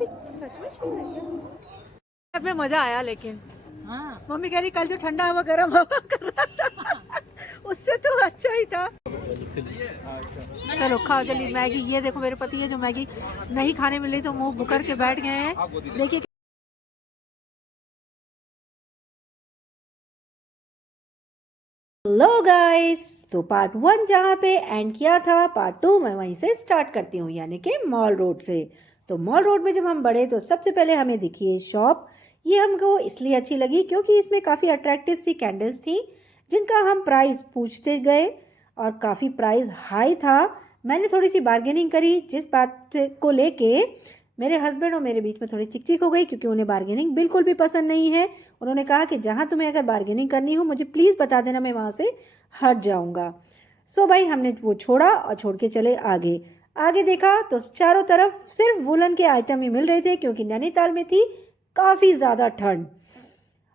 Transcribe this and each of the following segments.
सच में शिव है क्या? में मजा आया लेकिन हाँ मम्मी कह रही कल जो ठंडा हवा गर्म हवा कर रहा था उससे तो अच्छा ही था। चलो खाओ जल्दी मैगी। ये देखो मेरे पति है जो मैगी नहीं खाने मिली तो मुंह बुकर के बैठ गए हैं। देखिए हेलो गाइस, तो पार्ट 1 जहाँ पे एंड किया था, पार्ट 2 मैं वहीं से स्टार्ट करती हूँ, यानी कि मॉल रोड से। तो मॉल रोड में जब हम बढ़े तो सबसे पहले हमें दिखी ये शॉप। ये हमको इसलिए अच्छी लगी क्योंकि इसमें काफ़ी अट्रैक्टिव सी कैंडल्स थी जिनका हम प्राइस पूछते गए और काफ़ी प्राइस हाई था। मैंने थोड़ी सी बार्गेनिंग करी जिस बात को लेके मेरे हस्बैंड और मेरे बीच में थोड़ी चिक चिक हो गई क्योंकि उन्हें बार्गेनिंग बिल्कुल भी पसंद नहीं है। उन्होंने कहा कि जहाँ तुम्हें अगर बार्गेनिंग करनी हो मुझे प्लीज़ बता देना, मैं वहाँ से हट जाऊँगा। सो भाई हमने वो छोड़ा और छोड़ के चले आगे। आगे देखा तो चारों तरफ सिर्फ वुलन के आइटम ही मिल रहे थे क्योंकि नैनीताल में थी काफ़ी ज़्यादा ठंड।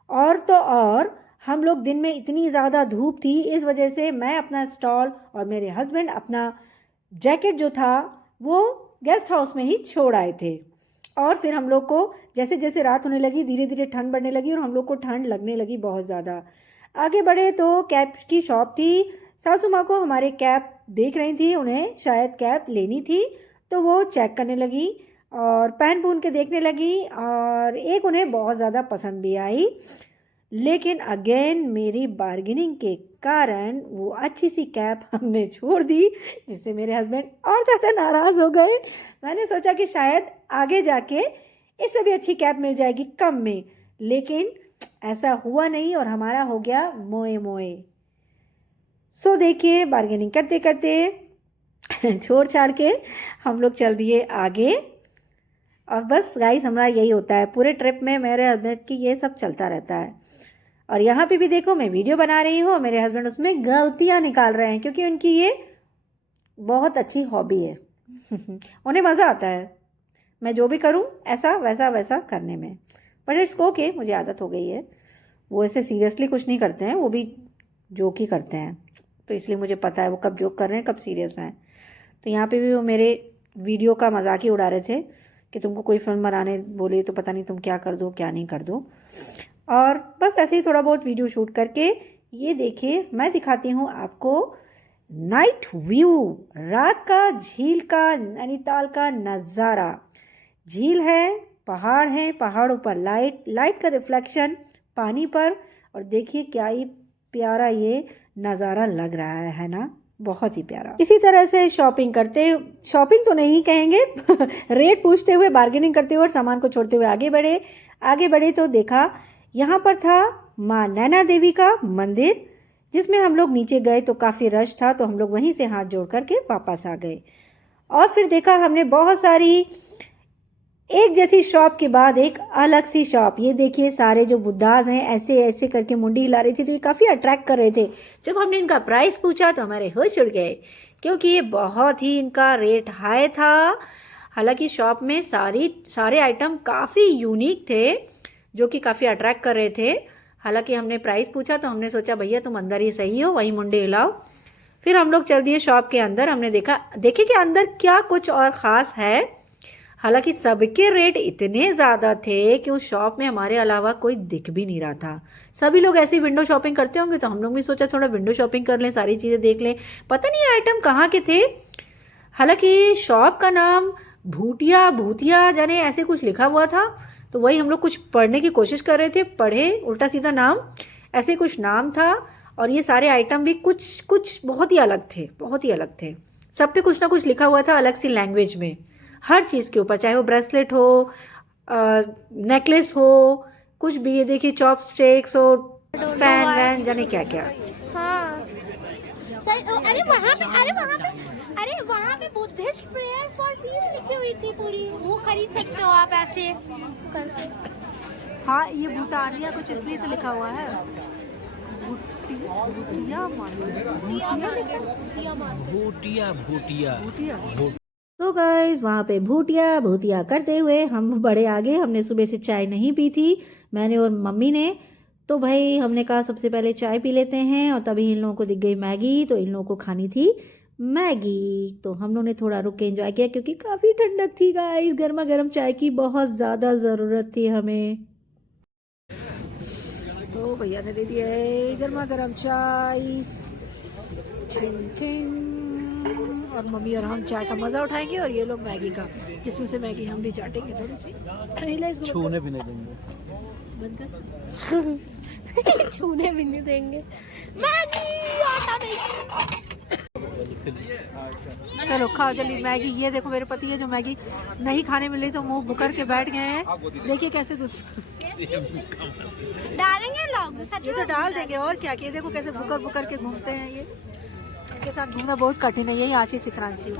और तो और हम लोग दिन में इतनी ज़्यादा धूप थी, इस वजह से मैं अपना स्टॉल और मेरे हस्बैंड अपना जैकेट जो था वो गेस्ट हाउस में ही छोड़ आए थे। और फिर हम लोग को जैसे जैसे रात होने लगी धीरे धीरे ठंड बढ़ने लगी और हम लोग को ठंड लगने लगी बहुत ज़्यादा। आगे बढ़े तो कैप की शॉप थी। सासू माँ को हमारे कैप देख रही थी, उन्हें शायद कैप लेनी थी तो वो चेक करने लगी और पहन पून के देखने लगी और एक उन्हें बहुत ज़्यादा पसंद भी आई। लेकिन अगेन मेरी बार्गेनिंग के कारण वो अच्छी सी कैप हमने छोड़ दी जिससे मेरे हस्बैंड और ज़्यादा नाराज़ हो गए। मैंने सोचा कि शायद आगे जाके इससे भी अच्छी कैप मिल जाएगी कम में, लेकिन ऐसा हुआ नहीं और हमारा हो गया मोए मोए। सो देखिए बार्गेनिंग करते करते छोड़ छाड़ के हम लोग चल दिए आगे। और बस गाइस हमारा यही होता है पूरे ट्रिप में, मेरे हस्बैंड की ये सब चलता रहता है। और यहाँ पे भी देखो मैं वीडियो बना रही हूँ, मेरे हस्बैंड उसमें गलतियाँ निकाल रहे हैं क्योंकि उनकी ये बहुत अच्छी हॉबी है उन्हें मज़ा आता है मैं जो भी करूँ ऐसा वैसा वैसा करने में। बट इट्स ओके, मुझे आदत हो गई है। वो ऐसे सीरियसली कुछ नहीं करते हैं, वो भी जोक ही करते हैं, तो इसलिए मुझे पता है वो कब जोक कर रहे हैं कब सीरियस हैं। तो यहाँ पे भी वो मेरे वीडियो का मजाक ही उड़ा रहे थे कि तुमको कोई फिल्म बनाने बोले तो पता नहीं तुम क्या कर दो क्या नहीं कर दो। और बस ऐसे ही थोड़ा बहुत वीडियो शूट करके ये देखिए मैं दिखाती हूँ आपको नाइट व्यू, रात का झील का, नैनीताल का नज़ारा। झील है, पहाड़ है, पहाड़ों पर लाइट का रिफ्लेक्शन पानी पर, और देखिए क्या ही प्यारा ये नज़ारा लग रहा है ना, बहुत ही प्यारा। इसी तरह से शॉपिंग शॉपिंग तो नहीं कहेंगे रेट पूछते हुए, बार्गेनिंग करते हुए और सामान को छोड़ते हुए आगे बढ़े तो देखा यहाँ पर था माँ नैना देवी का मंदिर जिसमें हम लोग नीचे गए तो काफ़ी रश था तो हम लोग वहीं से हाथ जोड़ करके वापस आ गए। और फिर देखा हमने बहुत सारी एक जैसी शॉप के बाद एक अलग सी शॉप। ये देखिए सारे जो बुद्धाज हैं ऐसे ऐसे करके मुंडी हिला रही थी तो ये काफ़ी अट्रैक्ट कर रहे थे। जब हमने इनका प्राइस पूछा तो हमारे होश उड़ गए क्योंकि ये बहुत ही इनका रेट हाई था। हालांकि शॉप में सारे आइटम काफ़ी यूनिक थे जो कि काफ़ी अट्रैक्ट कर रहे थे। हालांकि हमने प्राइस पूछा तो हमने सोचा भैया तुम अंदर ही सही हो, वहीं मुंडे हिलाओ। फिर हम लोग चल दिए शॉप के अंदर। हमने देखे कि अंदर क्या कुछ और ख़ास है। हालांकि सबके रेट इतने ज़्यादा थे कि उस शॉप में हमारे अलावा कोई दिख भी नहीं रहा था। सभी लोग ऐसी विंडो शॉपिंग करते होंगे तो हम लोग भी सोचा थोड़ा विंडो शॉपिंग कर लें, सारी चीज़ें देख लें। पता नहीं आइटम कहाँ के थे। हालांकि शॉप का नाम भूतिया जाने ऐसे कुछ लिखा हुआ था तो वही हम लोग कुछ पढ़ने की कोशिश कर रहे थे, पढ़े उल्टा सीधा नाम, ऐसे कुछ नाम था। और ये सारे आइटम भी कुछ बहुत ही अलग थे। सब पे कुछ ना कुछ लिखा हुआ था अलग सी लैंग्वेज में, हर चीज़ के ऊपर, चाहे वो ब्रेसलेट हो, नेकलेस हो, कुछ भी। ये देखिए चॉपस्टिक्स हो, फैन वैन जाने क्या क्या। हाँ सही। अरे वहाँ पे बुद्धिस्ट प्रेयर फॉर पीस लिखी हुई थी पूरी, वो खरीद सकते हो आप ऐसे करके। हाँ ये भूटानिया कुछ इसलिए तो लिखा हुआ है, भूटिया। तो गाइस वहाँ पे भूतिया करते हुए हम बड़े आगे। हमने सुबह से चाय नहीं पी थी, मैंने और मम्मी ने। तो भाई हमने कहा सबसे पहले चाय पी लेते हैं और तभी इन लोगों को दिख गई मैगी, तो इन लोगों को खानी थी मैगी। तो हम लोगों ने थोड़ा रुक के एंजॉय किया क्योंकि काफ़ी ठंडक थी गाइस, गर्मा गर्म चाय की बहुत ज़्यादा ज़रूरत थी हमें। तो भैया ने दे दिया है गर्मा गर्म चाय, छिंग छिंग। और मम्मी और हम चाय का मज़ा उठाएंगे और ये लोग मैगी का, जिसमें से मैगी हम भी चाटेंगे थोड़ी सी। छूने भी नहीं देंगे। बंद कर। छूने भी नहीं देंगे। मैगी आटा मैगी। चलो खाओ जल्दी मैगी। ये देखो मेरे पति है जो मैगी नहीं खाने मिली तो मुंह बुकर के बैठ गए हैं। देखिए कैसे डालेंगे लोग, सच ये तो में डाल देंगे और क्या। कि देखो कैसे बुकर बुकर के घूमते हैं ये। इनके साथ घूमना बहुत कठिन है। यही आशी सिकरांची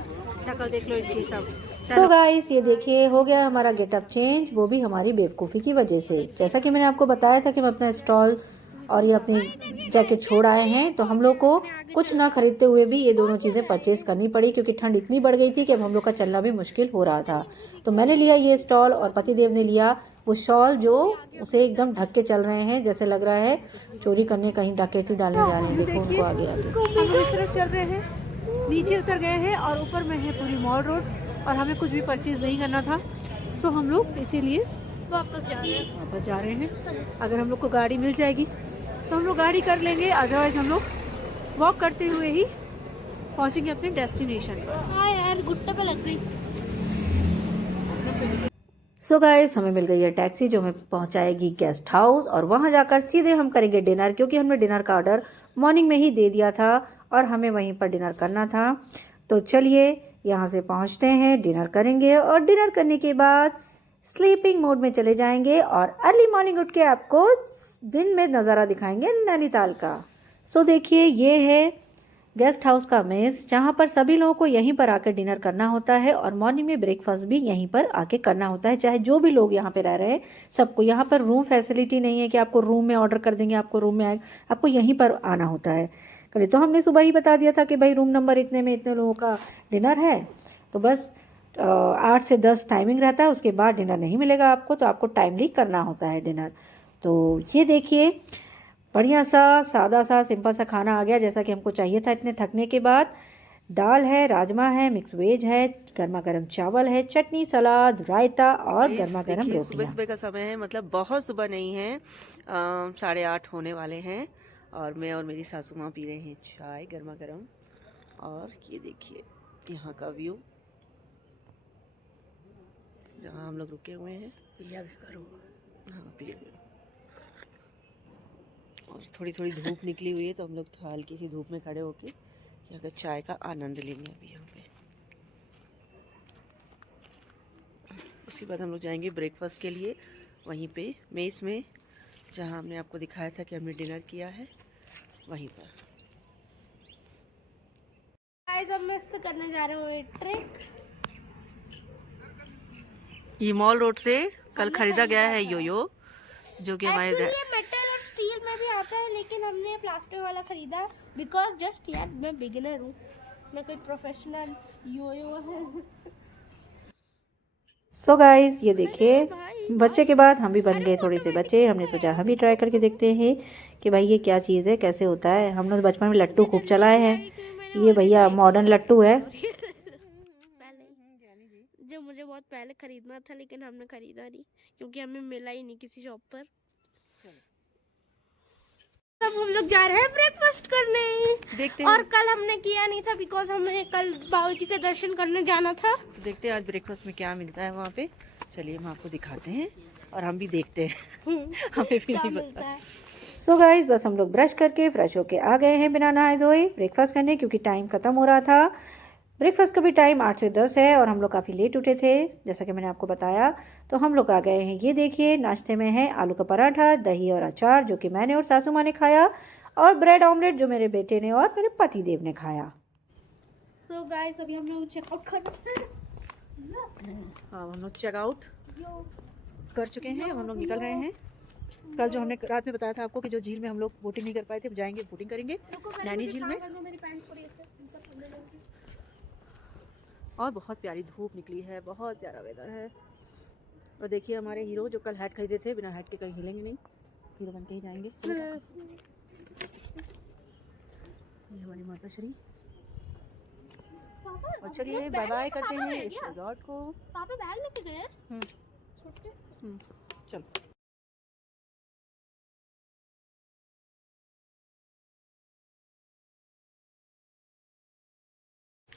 शक्ल देख लो इनकी सब। सो गाइस ये देखिए हो गया हमारा गेटअप चेंज, वो भी हमारी बेवकूफ़ी की वजह से। जैसा कि मैंने आपको बताया था कि हम अपना स्टॉल और ये अपनी जैकेट छोड़ आए हैं, तो हम लोग को कुछ ना खरीदते हुए भी ये दोनों चीज़ें परचेज करनी पड़ी क्योंकि ठंड इतनी बढ़ गई थी कि अब हम लोग का चलना भी मुश्किल हो रहा था। तो मैंने लिया ये स्टॉल और पतिदेव ने लिया वो शॉल जो उसे एकदम ढक के चल रहे हैं, जैसे लग रहा है चोरी करने कहीं डकैती डालने जा रहे हैं। देखो उनको आगे आगे हम लोग इस तरफ चल रहे हैं, नीचे उतर गए हैं और ऊपर में है पूरी मॉल रोड और हमें कुछ भी परचेज नहीं करना था। सो हम लोग इसीलिए वापस जा रहे हैं। अगर हम लोग को गाड़ी मिल जाएगी तो हम लोग गाड़ी कर लेंगे, अदरवाइज हम लोग वॉक करते हुए ही पहुंचेंगे अपने डेस्टिनेशन पर। हाँ यार गुट्टे पे लग गई। सो गाइस हमें मिल गई है टैक्सी जो हमें पहुंचाएगी गेस्ट हाउस और वहां जाकर सीधे हम करेंगे डिनर, क्योंकि हमने डिनर का ऑर्डर मॉर्निंग में ही दे दिया था और हमें वहीं पर डिनर करना था। तो चलिए यहाँ से पहुंचते हैं, डिनर करेंगे और डिनर करने के बाद स्लीपिंग मोड में चले जाएंगे और अर्ली मॉर्निंग उठ के आपको दिन में नज़ारा दिखाएंगे नैनीताल का। सो देखिए ये है गेस्ट हाउस का मेस, जहाँ पर सभी लोगों को यहीं पर आकर डिनर करना होता है और मॉर्निंग में ब्रेकफास्ट भी यहीं पर आके करना होता है, चाहे जो भी लोग यहाँ पे रह रहे हैं सबको। यहाँ पर रूम फैसिलिटी नहीं है कि आपको रूम में ऑर्डर कर देंगे आपको रूम में आए, आपको यहीं पर आना होता है। कल तो हमने सुबह ही बता दिया था कि भाई रूम नंबर इतने में इतने लोगों का डिनर है, तो बस 8 से 10 टाइमिंग रहता है, उसके बाद डिनर नहीं मिलेगा आपको, तो आपको टाइमली करना होता है डिनर। तो ये देखिए बढ़िया सा सादा सा सिंपल सा खाना आ गया जैसा कि हमको चाहिए था इतने थकने के बाद। दाल है, राजमा है, मिक्स वेज है, गर्मा गर्म चावल है, चटनी, सलाद, रायता और गर्मा गर्म सुबह रोटियां। सुबह का समय है, मतलब बहुत सुबह नहीं है, 8:30 होने वाले हैं और मैं और मेरी सासू माँ पी रहे हैं चाय गर्मा गर्म। और ये देखिए यहाँ का व्यू जहाँ हम लोग रुके हुए हैं। पिया भी करूँगा। हाँ पिए हुए। और थोड़ी थोड़ी धूप निकली हुई है तो हम लोग हल्की सी धूप में खड़े होके यहाँ का चाय का आनंद लेंगे अभी यहाँ पे। उसके बाद हम लोग जाएंगे ब्रेकफास्ट के लिए वहीं पे मेस में, जहाँ हमने आपको दिखाया था कि हमने डिनर किया है वहीं पर। गाइस अब मैं इससे करने जा रहा हूँ ट्रिक। ये मॉल रोड से कल खरीदा गया है योयो, जो कि हमारे एक्चुअली ये मेटल और स्टील में भी आता है, लेकिन हमने प्लास्टिक वाला खरीदा बिकॉज जस्ट यार मैं बिगिनर हूँ, मैं कोई प्रोफेशनल योयो है। सो गाइस ये देखिए बच्चे के बाद हम भी बन गए थोड़े से बच्चे। हमने सोचा हम भी ट्राई करके देखते हैं कि भाई ये क्या चीज़ है, कैसे होता है। हम लोग बचपन में लट्टू खूब चलाए हैं, ये भैया मॉडर्न लट्टू है। जो मुझे बहुत पहले खरीदना था लेकिन हमने खरीदा नहीं क्योंकि हमें मिला ही नहीं किसी शॉप पर। अब हम लोग जा रहे हैं ब्रेकफास्ट करने, देखते और हैं। कल हमने किया नहीं था बिकॉज हमें कल बाबूजी के दर्शन करने जाना था। तो देखते हैं आज ब्रेकफास्ट में क्या मिलता है वहाँ पे। चलिए हम आपको दिखाते हैं और हम भी देखते हैं। हमें भी क्या नहीं मिलता पता। है। सो गाइस बस हम लोग ब्रश करके फ्रेश होके आ गए हैं बिना नहाए धोए ब्रेकफास्ट करने, क्योंकि टाइम ख़त्म हो रहा था। ब्रेकफास्ट का भी टाइम 8 से 10 है और हम लोग काफ़ी लेट उठे थे जैसा कि मैंने आपको बताया। तो हम लोग आ गए हैं, ये देखिए नाश्ते में है आलू का पराठा, दही और अचार जो कि मैंने और सासू माँ ने खाया, और ब्रेड ऑमलेट जो मेरे बेटे ने और मेरे पति देव ने खाया। सो गाइस अभी हम लोग चेकआउट करना है। हाँ हम लोग चेकआउट कर चुके हैं, अब हम लोग निकल रहे हैं। कल जो हमने रात में बताया था आपको कि जो झील में हम लोग बोटिंग नहीं कर पाए थे, अब जाएंगे बोटिंग करेंगे नैनी झील में। और बहुत प्यारी धूप निकली है, बहुत प्यारा वेदर है। और देखिए हमारे हीरो जो कल हैट खरीदे थे, बिना हैट के कहीं हिलेंगे नहीं, हीरो बन के ही जाएंगे। ये हमारी माता श्री पापा और चलिए बैग बाय बाय पापा करते रह हैं इस गया? रिजॉर्ट को। पापा बैग लेके गए हैं? हम्म, छोटे चलो।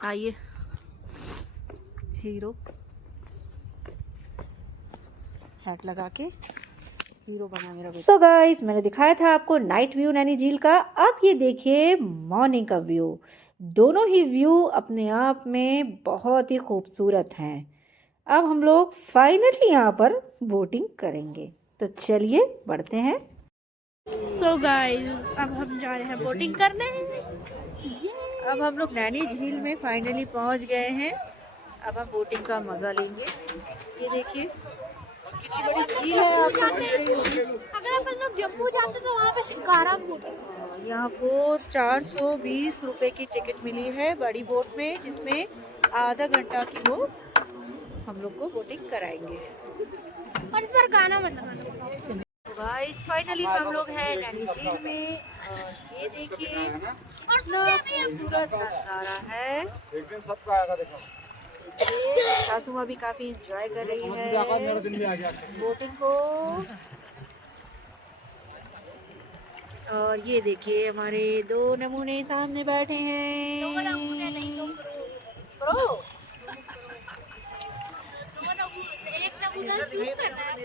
आइए हीरो हैट लगा के हीरो बना मेरा बेटा। सो गाइस, मैंने दिखाया था आपको नाइट व्यू नैनी झील का। अब ये देखिए मॉर्निंग का व्यू। दोनों ही व्यू अपने आप में बहुत ही खूबसूरत हैं। अब हम लोग फाइनली यहाँ पर बोटिंग करेंगे, तो चलिए बढ़ते हैं। सो गाइस, अब हम जा रहे हैं बोटिंग करने। अब हम लोग नैनी झील में फाइनली पहुंच गए हैं। अब हम बोटिंग का मजा लेंगे। ये देखिए कितनी बड़ी झील है। आप अगर हम लोग जम्मू जाते तो वहाँ पे शिकारा बोट। यहाँ 420 रुपए की टिकट मिली है बड़ी बोट में, जिसमें आधा घंटा की वो हम लोग को बोटिंग कराएंगे। और इस बार गाना मत लगाना। गाइस फाइनली हम लोग हैं नैनी झील में। और ये देखिए कितना खूबसूरत नजारा है। एक दिन सबका आएगा देखो। ये सासू माँ भी काफी एंजॉय कर रही है बोटिंग को। और ये देखिए हमारे 2 नमूने सामने बैठे हैं। प्रो एक नमूना शूट कर रहा है।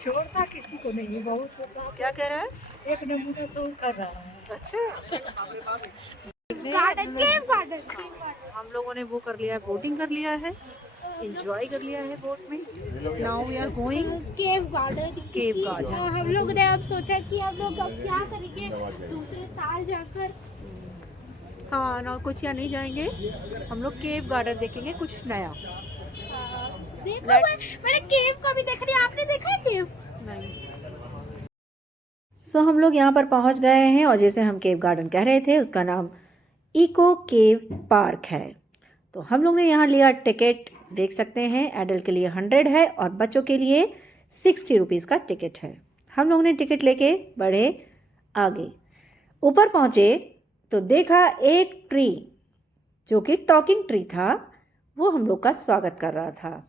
छोड़ता किसी को नहीं, बहुत होता है। क्या कह रहा है? एक नमूना शूट कर रहा है। अच्छा गार्डन केव गार्डन हम लोगों ने वो कर लिया है, बोटिंग कर लिया है, एंजॉय कर लिया है बोट में। Now we are going Kew Garden. Kew Garden. और हम लोग ने अब सोचा कि हम लोग अब क्या करेंगे, दूसरे ताल जाकर। हाँ ना, कुछ यहाँ नहीं जाएंगे हम लोग, केव गार्डन देखेंगे कुछ नया। देखो Let's- मैंने केव को भी देख लिया। आपने देखा है केव? नहीं। सो हम लोग यहाँ पर पहुँच गए हैं और जैसे हम केव गार्डन कह रहे थे, उसका नाम इको केव पार्क है। तो हम लोग ने यहाँ लिया टिकट, देख सकते हैं एडल्ट के लिए 100 है और बच्चों के लिए 60 रुपीज़ का टिकट है। हम लोग ने टिकट लेके बढ़े आगे। ऊपर पहुँचे तो देखा एक ट्री जो कि टॉकिंग ट्री था, वो हम लोग का स्वागत कर रहा था।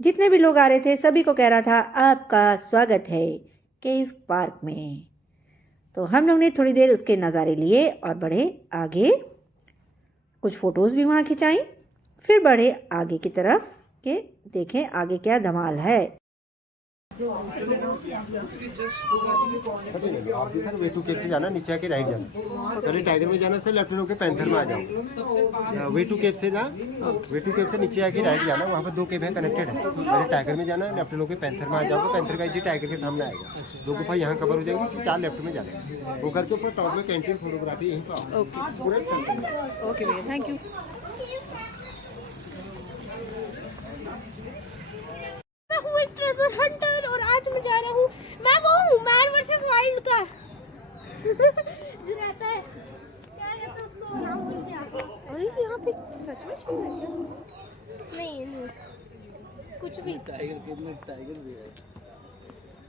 जितने भी लोग आ रहे थे सभी को कह रहा था आपका स्वागत है केव पार्क में। तो हम लोग ने थोड़ी देर उसके नज़ारे लिए और बढ़े आगे, कुछ फ़ोटोज़ भी वहाँ खिंचाई, फिर बढ़े आगे की तरफ के देखें आगे क्या धमाल है। सर वे टू केप से जाना, नीचे आके राइट जाना। पहले टाइगर में जाना, सर लेफ्ट में होकर पैंथर में आ जाओ। वे टू केप से जा, वे टू केप से नीचे आके राइट जाना, वहाँ पर 2 केप है कनेक्टेड है। पहले टाइगर में जाना, लेफ्ट में होकर पैंथर में आ जाओगे। पैंथर का जी टाइगर के सामने आएगा। 2 गुफा यहाँ कवर हो जाएंगी, 4 लेफ्ट में जाना। वो करके ऊपर टॉप में कैंटीन फोटोग्राफी यहीं पर पूरा एक सर्कल। ओके भैया, थैंक यू। मैं हूँ एक ट्रेजर हंटर और आज मैं जा रहा हूँ, मैं वो हूँ मैन वर्सेस वाइल्ड का जो रहता है, क्या कहते हैं उसको, नाम भूल गया। अरे यहाँ पे सच में शेर है क्या? नहीं कुछ भी। टाइगर केव में टाइगर भी है।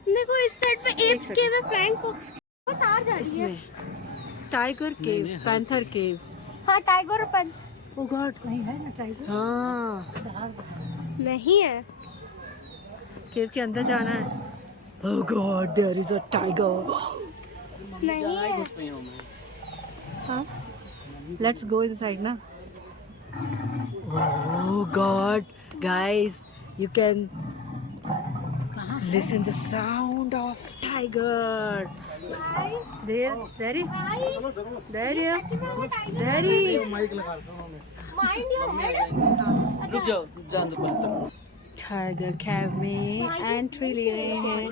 देखो इस साइड पे एप्स केव है, फ्रैंक फॉक्स वो तार जा रही है। टाइगर केव, पैंथर केव। हाँ टाइगर और पंच ओ गॉड, कहीं है ना टाइगर? हाँ नहीं है। केव के अंदर जाना है। Oh god, there is a tiger. नहीं है। हाँ, लेट्स गो इनसाइड ना। Oh god guys, you can listen the sound of tiger. There mic लगा रखा हूँ मैं। Mind your head. रुक जाओ, जान दो 5 सेकंड। टाइगर कैव में एंट्री ले रहे हैं,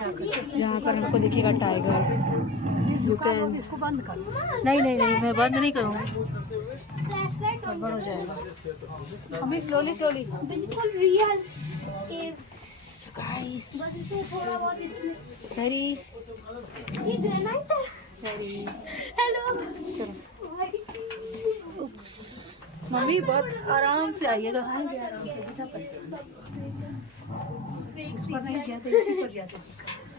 जहाँ पर हमको दिखेगा टाइगर। यू कैन, इसको बंद कर। नहीं नहीं नहीं, मैं बंद नहीं करूँगी, फ्लैशलाइट गड़बड़ हो जाएगा। अभी स्लोली स्लोली। बिल्कुल रियल केव। So guys, बस इसे थोड़ा बहुत इसमें very ये ग्रेनाइट है। हेलो मम्मी बहुत आराम से आइएगा।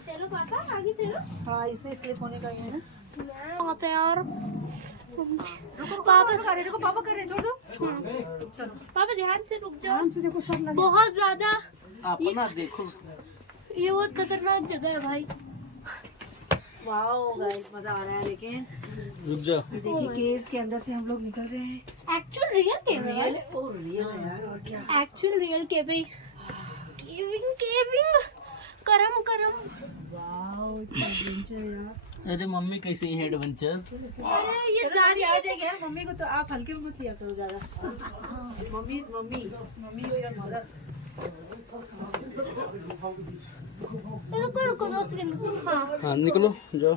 चलो पापा आगे चलो। हाँ, इसमें स्लिप होने का ही है ना। आते हैं यार। पापा सारे देखो, पापा कर रहे हैं, छोड़ दो। पापा ध्यान से रुक जाओ, आराम से देखो, सब लगे। बहुत ज्यादा आप ना देखो। ये बहुत खतरनाक जगह है भाई। वाओ गाइस, मजा आ रहा है। लेकिन रुक जाओ। ये देखिए, केव्स के अंदर से हम लोग निकल रहे हैं। एक्चुअल रियल केव है यार, रियल है यार, और क्या। एक्चुअल रियल केव है। केविंग केविंग करम करम। वाओ, इतना एडवेंचर यार। अरे मम्मी कैसे है एडवेंचर? अरे ये गाड़ी आ जाएगी यार। मम्मी को तो आप हल्के में मत लिया करो ज्यादा। मम्मी मम्मी हो या मदर। रुको रुको 2 सेकंड। हाँ हाँ निकलो जाओ।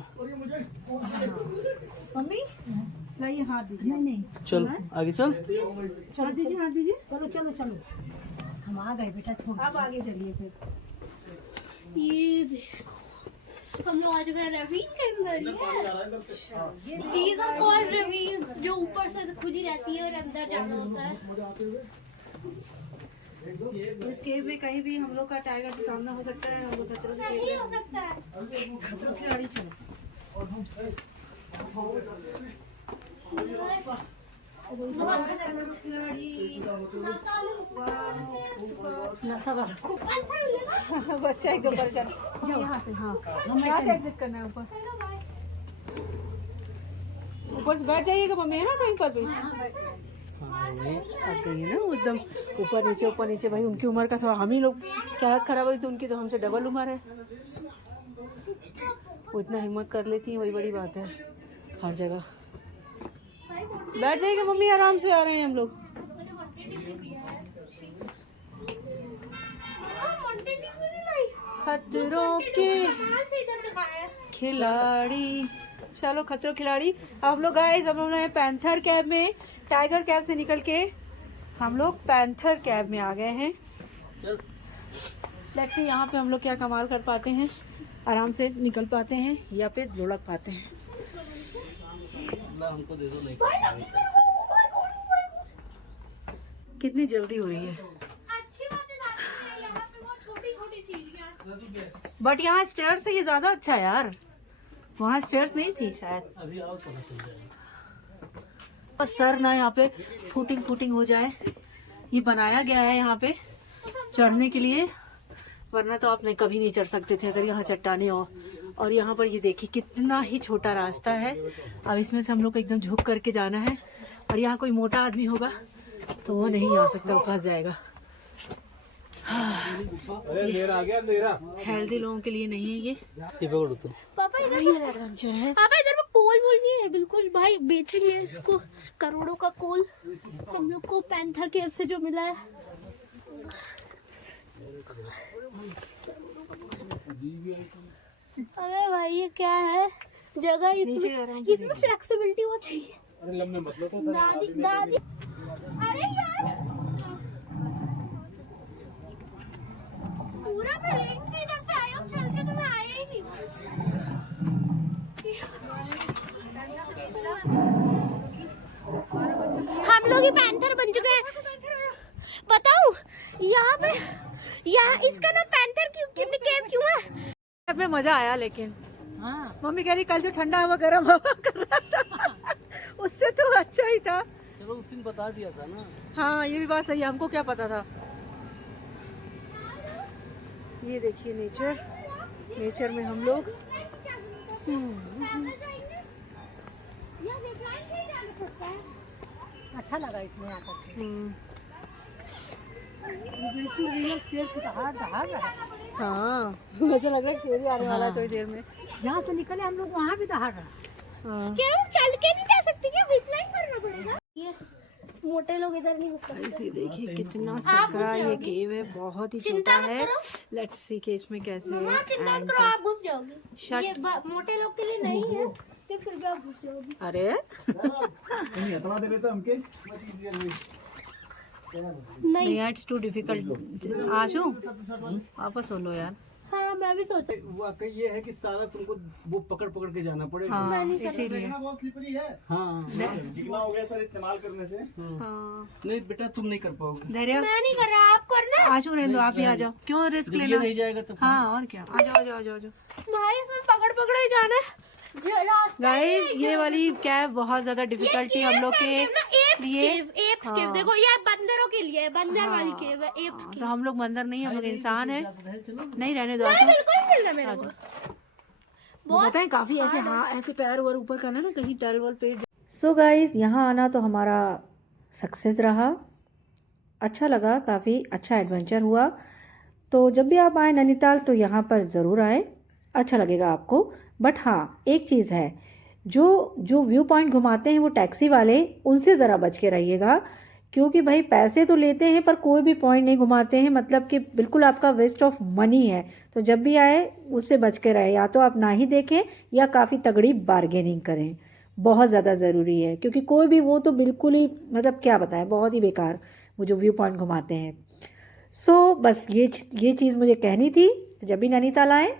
मम्मी लाइए, हाथ दीजिए। नहीं, चल आगे चल। हाथ दीजिए, हाथ दीजिए। चलो चलो चलो, हम आ गए बेटा, छोड़। आप आगे चलिए फिर। ये देखो, हम लोग आ चुके हैं रवीन के अंदर। These are called ravines, जो ऊपर से खुद ही रहती है और अंदर जाना होता है। इस केव में कहीं भी हम लोग का टाइगर का सामना हो सकता है। हम लोग खतरों से नहीं हो सकता है। खतरों की गाड़ी चलो। नशा वाला खूब। बच्चा एकदम परेशान। यहाँ से, हाँ यहाँ से एग्जिट करना है। ऊपर ऊपर से बैठ जाइएगा मम्मी, है ना कहीं पर भी। थक गई है ना वो एकदम, ऊपर नीचे भाई। उनकी उम्र का थोड़ा, हम ही लोग की हालत खराब हुई तो उनकी तो हमसे डबल उम्र है। वो इतना हिम्मत कर लेती है, वही बड़ी बात है। हर जगह बैठ जाइएगा मम्मी, आराम से आ रहे हैं हम लोग। खतरों के खिलाड़ी, चलो खतरों खिलाड़ी। अब लोग गाइस, हम लोग ने पैंथर कैब में, टाइगर कैब से निकल के हम लोग पैंथर कैब में आ गए हैं। लेट्स सी यहाँ पे हम लोग क्या कमाल कर पाते हैं, आराम से निकल पाते हैं या फिर लुढ़क पाते हैं। हमको दे दो। नहीं कितनी जल्दी हो रही है। अच्छी बात है, यहाँ पे बहुत छोटी-छोटी सीढ़ियाँ। बट यहाँ स्टेयर्स से ये ज्यादा अच्छा है यार। वहाँ स्टेयर्स नहीं थी शायद। अभी आओ पता चल जाएगा। बस सर ना यहाँ पे फूटिंग हो जाए, ये बनाया गया है यहाँ पे चढ़ने के लिए, वरना तो आपने कभी नहीं चढ़ सकते थे अगर यहाँ चट्टाने हो। और यहाँ पर ये देखिए कितना ही छोटा रास्ता है। अब इसमें से हम लोग को एकदम झुक करके जाना है, और यहाँ कोई मोटा आदमी होगा तो वो नहीं आ सकता, वो फंस जाएगा। हेल्दी लोगों के लिए नहीं है ये। पकड़ो तो। पापा इधर रियल एडवेंचर है। पापा इधर में कोल वोल नहीं है बिल्कुल भाई, बेचेंगे इसको करोड़ों का कोल हम लोग को पैंथर केव से जो मिला है। अबे भाई ये क्या है जगह, इसमें फ्लेक्सिबिलिटी वो चाहिए। दादी दादी, अरे यार पूरा मैं रेंज के इधर से आया हूँ, चल के तो मैं आया ही नहीं। हम लोग ही पैंथर बन चुके हैं। बताऊं यहाँ पे, यहाँ इसका नाम पैंथर केव क्यों है? में मजा आया, लेकिन हाँ, मम्मी कह रही कल जो ठंडा हवा गर्म हवा कर रहा था उससे तो अच्छा ही था। चलो उसी ने बता दिया था ना। हाँ ये भी बात सही है, हमको क्या पता था। ये देखिए नेचर में हम लोग। अच्छा लगा इसमें आकर के। बिल्कुल रियल शेर की दहाड़ दहाड़ रहा है। हाँ मुझे लग रहा है शेर ही आने वाला है थोड़ी देर में। जहाँ से निकले हम लोग वहाँ भी दहाड़ रहा। हाँ। क्या हम चल के नहीं जा सकते, क्या जिप लाइन करना पड़ेगा? ये मोटे लोग इधर नहीं घुस सकते। इसे देखिए कितना आप सकरा घुस ये जाओगे। केव है, बहुत ही छोटा चिंता मत है। करो। लेट्स सी कि इसमें कैसे मम्मा आप चिंता मत and- करो, आप घुस जाओगे। Shut- ये मोटे लोग के लिए नहीं है, कि फिर भी आप घुस जाओगे। अरे नहीं इट्स टू डिफिकल्ट। आशु वापस हो लो यार। हाँ मैं भी सोचा। वाकई ये है कि सारा तुमको वो पकड़ के जाना पड़ेगा। हाँ इसीलिए। हाँ चिकना हो गया सर इस्तेमाल करने से। हाँ नहीं बेटा तुम नहीं कर पाओगे। धैर्य। मैं नहीं कर रहा, आप करना। आशु रहने दो, आप ही आ जाओ, क्यों रिस्क जब ये लेना। नहीं जाएगा तो हाँ और क्या, आ जाओ आ जाओ आ जाओ आ जाओ। भाई इसमें पकड़ ही जाना है। जो रास्ता गाइस ये वाली कैब बहुत ज्यादा डिफिकल्टी हम लोग के लिए। एप्स केव देखो, ये बंदरों के लिए है, बंदर वाली केव है, एप्स तो हम लोग बंदर नहीं, हम लोग इंसान है। नहीं रहने दो, केव। बिल्कुल मिल रहा मेरे को। वो बताएं काफी ऐसे, हाँ ऐसे पैर और ऊपर करना ना, कहीं टल वल पेड़। सो गाइस यहाँ आना तो हमारा सक्सेस रहा, अच्छा लगा, काफ़ी अच्छा एडवेंचर हुआ। तो जब भी आप आए नैनीताल तो यहाँ पर ज़रूर आए, अच्छा लगेगा आपको। बट हाँ एक चीज़ है, जो व्यू पॉइंट घुमाते हैं वो टैक्सी वाले, उनसे ज़रा बच के रहिएगा, क्योंकि भाई पैसे तो लेते हैं पर कोई भी पॉइंट नहीं घुमाते हैं, मतलब कि बिल्कुल आपका वेस्ट ऑफ मनी है। तो जब भी आए उससे बच के रहे, या तो आप ना ही देखें या काफ़ी तगड़ी बार्गेनिंग करें, बहुत ज़्यादा ज़रूरी है। क्योंकि कोई भी वो तो बिल्कुल ही मतलब क्या बताएं, बहुत ही बेकार वो जो व्यू पॉइंट घुमाते हैं। सो बस ये चीज़ मुझे कहनी थी। जब भी नैनीताल आए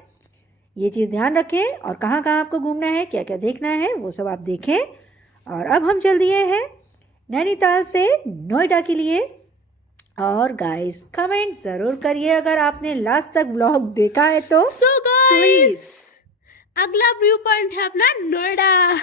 ये चीज़ ध्यान रखें, और कहाँ कहाँ आपको घूमना है, क्या क्या देखना है, वो सब आप देखें। और अब हम चल दिए हैं नैनीताल से नोएडा के लिए। और गाइस कमेंट ज़रूर करिए अगर आपने लास्ट तक व्लॉग देखा है तो। सो गाइस, अगला व्यू पॉइंट है अपना नोएडा।